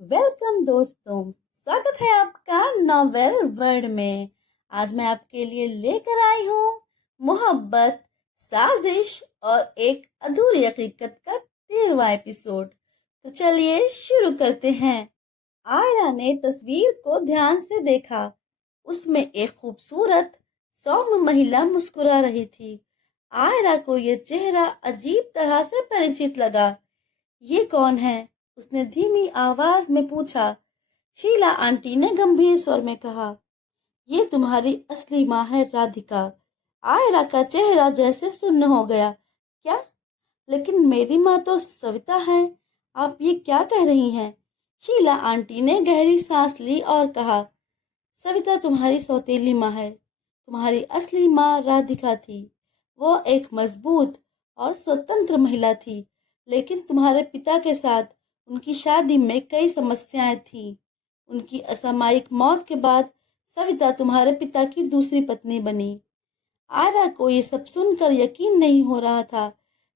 Welcome दोस्तों, स्वागत है आपका नॉवेल वर्ल्ड में। आज मैं आपके लिए लेकर आई हूँ मोहब्बत, साजिश और एक अधूरी हकीकत का 13वां एपिसोड। तो चलिए शुरू करते हैं। आयरा ने तस्वीर को ध्यान से देखा। उसमें एक खूबसूरत सौम्य महिला मुस्कुरा रही थी। आयरा को यह चेहरा अजीब तरह से परिचित लगा। ये कौन है? उसने धीमी आवाज में पूछा। शीला आंटी ने गंभीर स्वर में कहा, ये तुम्हारी असली माँ है राधिका। आयरा का चेहरा जैसे सुन्न हो गया। क्या? लेकिन मेरी माँ तो सविता है। आप ये क्या कह रही हैं? शीला आंटी ने गहरी सांस ली और कहा, सविता तुम्हारी सौतेली माँ है। तुम्हारी असली माँ राधिका थी। वो एक मजबूत और स्वतंत्र महिला थी, लेकिन तुम्हारे पिता के साथ उनकी शादी में कई समस्याएं थीं। उनकी असामयिक मौत के बाद सविता तुम्हारे पिता की दूसरी पत्नी बनी। आयरा को ये सब सुनकर यकीन नहीं हो रहा था,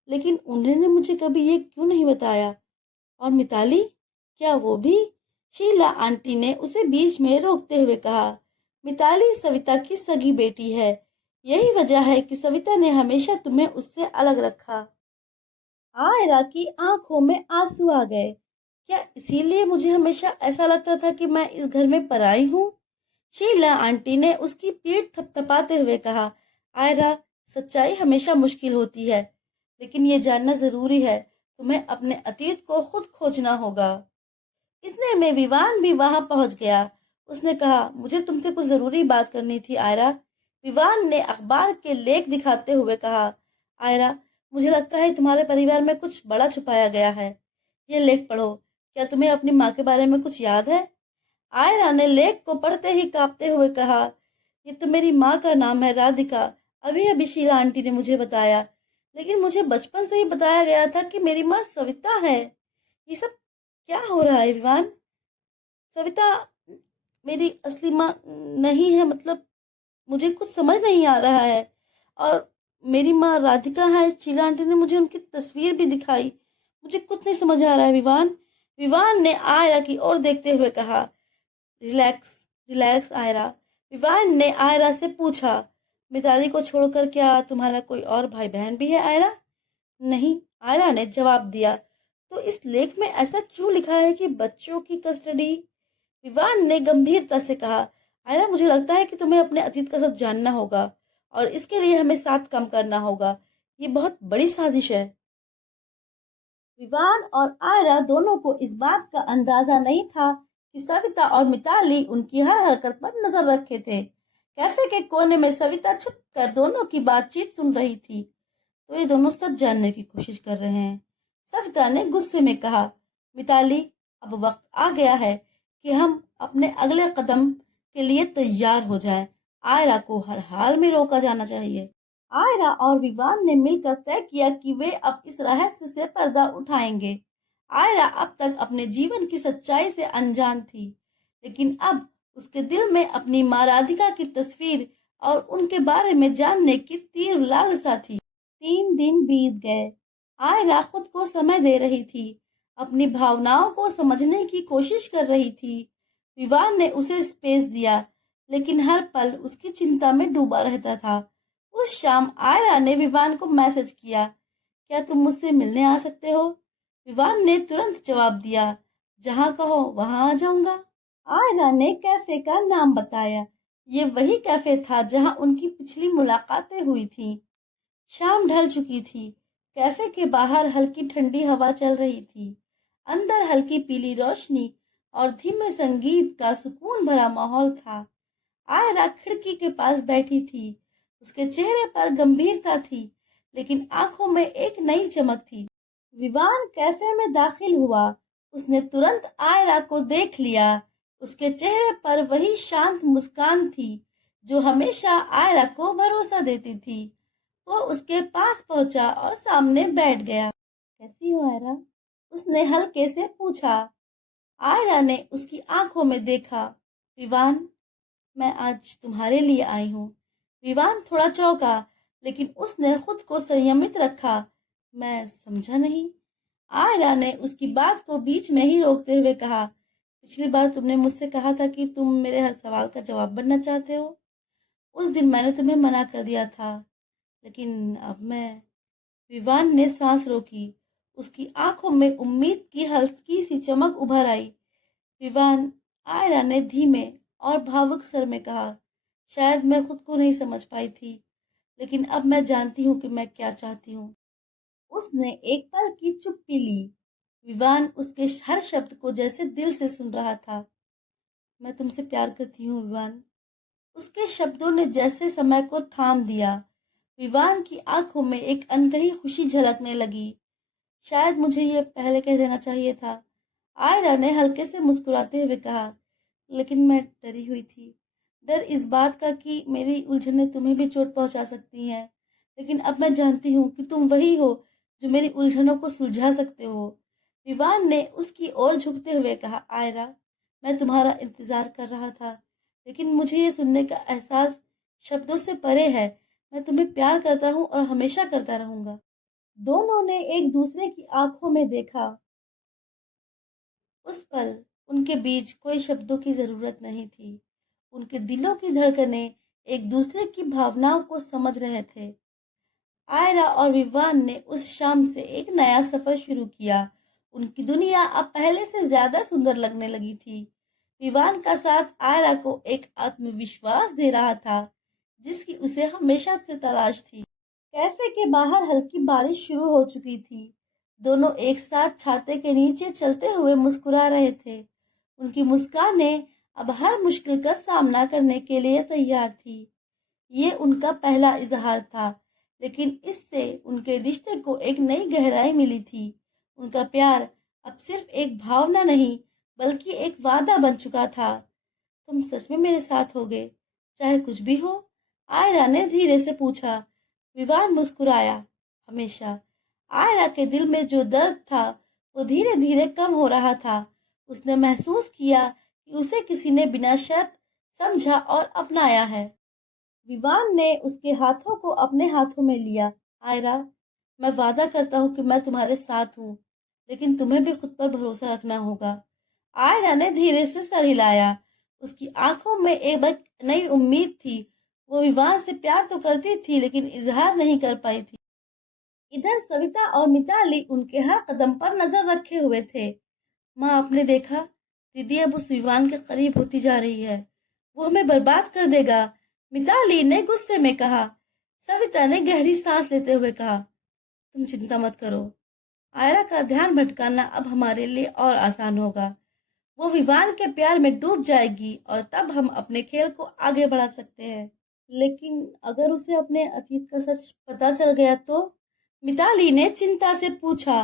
लेकिन उन्होंने मुझे कभी ये क्यों नहीं बताया? और मिताली, क्या वो भी? शीला आंटी ने उसे बीच में रोकते हुए कहा, मिताली सविता की सगी बेटी है। यही वजह है कि सविता ने हमेशा तुम्हें उससे अलग रखा। आयरा की आंखों में आंसू आ गए। क्या इसीलिए मुझे हमेशा ऐसा लगता था कि मैं इस घर में पराई हूँ? शीला आंटी ने उसकी पीठ थपथपाते हुए कहा, आयरा, सच्चाई हमेशा मुश्किल होती है, लेकिन ये जानना जरूरी है, तुम्हें अपने अतीत को खुद खोजना होगा। इतने में विवान भी वहां पहुंच गया। उसने कहा, मुझे तुमसे कुछ जरूरी बात करनी थी आयरा। विवान ने अखबार के लेख दिखाते हुए कहा, आयरा, मुझे लगता है तुम्हारे परिवार में कुछ बड़ा छुपाया गया है। ये लेख पढ़ो। क्या तुम्हें अपनी माँ के बारे में कुछ याद है? आयरा ने लेख को पढ़ते ही कांपते हुए कहा, ये तो मेरी माँ का नाम है राधिका। अभी अभी शीला आंटी ने मुझे बताया, लेकिन मुझे बचपन से ही बताया गया था कि मेरी माँ सविता है। ये सब क्या हो रहा है विवान? सविता मेरी असली माँ नहीं है, मतलब मुझे कुछ समझ नहीं आ रहा है। और मेरी माँ राधिका है। शीला आंटी ने मुझे उनकी तस्वीर भी दिखाई। मुझे कुछ नहीं समझ आ रहा है विवान। विवान ने आयरा की ओर देखते हुए कहा, रिलैक्स, रिलैक्स आयरा। विवान ने आयरा से पूछा, मिताली को छोड़कर क्या तुम्हारा कोई और भाई बहन भी है आयरा? नहीं, आयरा ने जवाब दिया। तो इस लेख में ऐसा क्यों लिखा है कि बच्चों की कस्टडी? विवान ने गंभीरता से कहा, आयरा, मुझे लगता है कि तुम्हें अपने अतीत का सब जानना होगा और इसके लिए हमें साथ काम करना होगा। ये बहुत बड़ी साजिश है। विवान और आयरा दोनों को इस बात का अंदाजा नहीं था कि सविता और मिताली उनकी हर हरकत पर नजर रखे थे। कैफे के कोने में सविता छुप कर दोनों की बातचीत सुन रही थी। तो ये दोनों सच जानने की कोशिश कर रहे हैं। सविता ने गुस्से में कहा, मिताली, अब वक्त आ गया है कि हम अपने अगले कदम के लिए तैयार हो जाएं। आयरा को हर हाल में रोका जाना चाहिए। आयरा और विवान ने मिलकर तय किया कि वे अब इस रहस्य से पर्दा उठाएंगे। आयरा अब तक अपने जीवन की सच्चाई से अनजान थी, लेकिन अब उसके दिल में अपनी माँ राधिका की तस्वीर और उनके बारे में जानने की तीव्र लालसा थी। 3 दिन बीत गए। आयरा खुद को समय दे रही थी, अपनी भावनाओं को समझने की कोशिश कर रही थी। विवान ने उसे स्पेस दिया, लेकिन हर पल उसकी चिंता में डूबा रहता था। उस शाम आयरा ने विवान को मैसेज किया, क्या तुम मुझसे मिलने आ सकते हो? विवान ने तुरंत जवाब दिया, जहां कहो वहां आ जाऊंगा। आयरा ने कैफे का नाम बताया। ये वही कैफे था जहां उनकी पिछली मुलाकातें हुई थी। शाम ढल चुकी थी। कैफे के बाहर हल्की ठंडी हवा चल रही थी। अंदर हल्की पीली रोशनी और धीमे संगीत का सुकून भरा माहौल था। आयरा खिड़की के पास बैठी थी। उसके चेहरे पर गंभीरता थी, लेकिन आंखों में एक नई चमक थी। विवान कैफे में दाखिल हुआ। उसने तुरंत आयरा को देख लिया। उसके चेहरे पर वही शांत मुस्कान थी जो हमेशा आयरा को भरोसा देती थी। वो उसके पास पहुंचा और सामने बैठ गया। कैसी हो आयरा? उसने हल्के से पूछा। आयरा ने उसकी आंखों में देखा। विवान, मैं आज तुम्हारे लिए आई हूँ। विवान थोड़ा चौंका, लेकिन उसने खुद को संयमित रखा। मैं समझा नहीं। आयरा ने उसकी बात को बीच में ही रोकते हुए कहा, पिछली बार तुमने मुझसे कहा था कि तुम मेरे हर सवाल का जवाब बनना चाहते हो। उस दिन मैंने तुम्हें मना कर दिया था, लेकिन अब मैं। विवान ने सांस रोकी। उसकी आंखों में उम्मीद की हल्की सी चमक उभर आई। विवान, आयरा ने धीमे और भावुक स्वर में कहा, शायद मैं खुद को नहीं समझ पाई थी, लेकिन अब मैं जानती हूँ कि मैं क्या चाहती हूँ। उसने एक पल की चुप्पी ली। विवान उसके हर शब्द को जैसे दिल से सुन रहा था। मैं तुमसे प्यार करती हूँ विवान। उसके शब्दों ने जैसे समय को थाम दिया। विवान की आंखों में एक अनकही खुशी झलकने लगी। शायद मुझे ये पहले कह देना चाहिए था, आयरा ने हल्के से मुस्कुराते हुए कहा, लेकिन मैं डरी हुई थी। डर इस बात का कि मेरी उलझनें तुम्हें भी चोट पहुंचा सकती हैं। लेकिन अब मैं जानती हूँ कि तुम वही हो जो मेरी उलझनों को सुलझा सकते हो। विवान ने उसकी ओर झुकते हुए कहा, आयरा, मैं तुम्हारा इंतजार कर रहा था, लेकिन मुझे ये सुनने का एहसास शब्दों से परे है। मैं तुम्हें प्यार करता हूँ और हमेशा करता रहूंगा। दोनों ने एक दूसरे की आंखों में देखा। उस पल उनके बीच कोई शब्दों की जरूरत नहीं थी। उनके दिलों की धड़कनें एक दूसरे की भावनाओं को समझ रहे थे। आयरा और विवान ने उस शाम से एक नया सफर शुरू किया। उनकी दुनिया अब पहले से ज्यादा सुंदर लगने लगी थी। विवान का साथ आयरा को एक आत्मविश्वास दे रहा था जिसकी उसे हमेशा से तलाश थी। कैफे के बाहर हल्की बारिश शुरू हो चुकी थी। दोनों एक साथ छाते के नीचे चलते हुए मुस्कुरा रहे थे। उनकी मुस्कानें अब हर मुश्किल का सामना करने के लिए तैयार थी। ये उनका पहला इजहार था, लेकिन इससे उनके रिश्ते को एक नई गहराई मिली थी। उनका प्यार अब सिर्फ एक भावना नहीं, बल्कि एक वादा बन चुका था। तुम सच में मेरे साथ होगे, चाहे कुछ भी हो? आयरा ने धीरे से पूछा। विवान मुस्कुराया। हमेशा। आयरा के दिल में जो दर्द था वो धीरे धीरे कम हो रहा था। उसने महसूस किया कि उसे किसी ने बिना शर्त समझा और अपनाया है। विवान ने उसके हाथों को अपने हाथों में लिया। आयरा, मैं वादा करता हूँ कि मैं तुम्हारे साथ हूँ, लेकिन तुम्हें भी खुद पर भरोसा रखना होगा। आयरा ने धीरे से सर हिलाया। उसकी आंखों में एक नई उम्मीद थी। वो विवान से प्यार तो करती थी, लेकिन इजहार नहीं कर पाई थी। इधर सविता और मिताली उनके हर कदम पर नजर रखे हुए थे। माँ, आपने देखा, दीदी अब उस विवान के करीब होती जा रही है। वो हमें बर्बाद कर देगा, मिताली ने गुस्से में कहा। सविता ने गहरी सांस लेते हुए कहा, तुम चिंता मत करो, आयरा का ध्यान भटकाना अब हमारे लिए और आसान होगा। वो विवान के प्यार में डूब जाएगी और तब हम अपने खेल को आगे बढ़ा सकते हैं। लेकिन अगर उसे अपने अतीत का सच पता चल गया तो? मिताली ने चिंता से पूछा।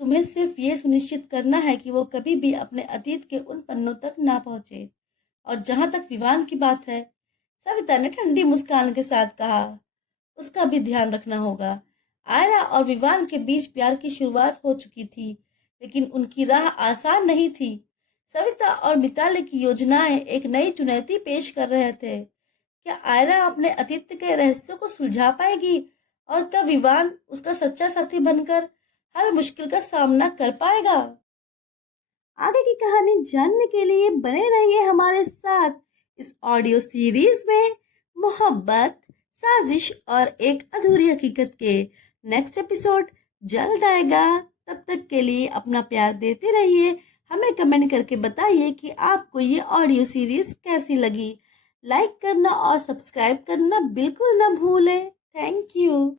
तुम्हें सिर्फ ये सुनिश्चित करना है कि वो कभी भी अपने अतीत के उन पन्नों तक ना पहुंचे। और जहां तक विवान की बात है, सविता ने ठंडी मुस्कान के साथ कहा, उसका भी ध्यान रखना होगा। आयरा और विवान के बीच प्यार की शुरुआत हो चुकी थी, लेकिन उनकी राह आसान नहीं थी। सविता और मिताली की योजनाएं एक नई चुनौती पेश कर रहे थे। क्या आयरा अपने अतीत के रहस्यों को सुलझा पाएगी, और क्या विवान उसका सच्चा साथी बनकर हर मुश्किल का सामना कर पाएगा? आगे की कहानी जानने के लिए बने रहिए हमारे साथ इस ऑडियो सीरीज में। मोहब्बत, साजिश और एक अधूरी हकीकत के नेक्स्ट एपिसोड जल्द आएगा। तब तक के लिए अपना प्यार देते रहिए। हमें कमेंट करके बताइए कि आपको ये ऑडियो सीरीज कैसी लगी। लाइक करना और सब्सक्राइब करना बिल्कुल ना भूलें। Thank you.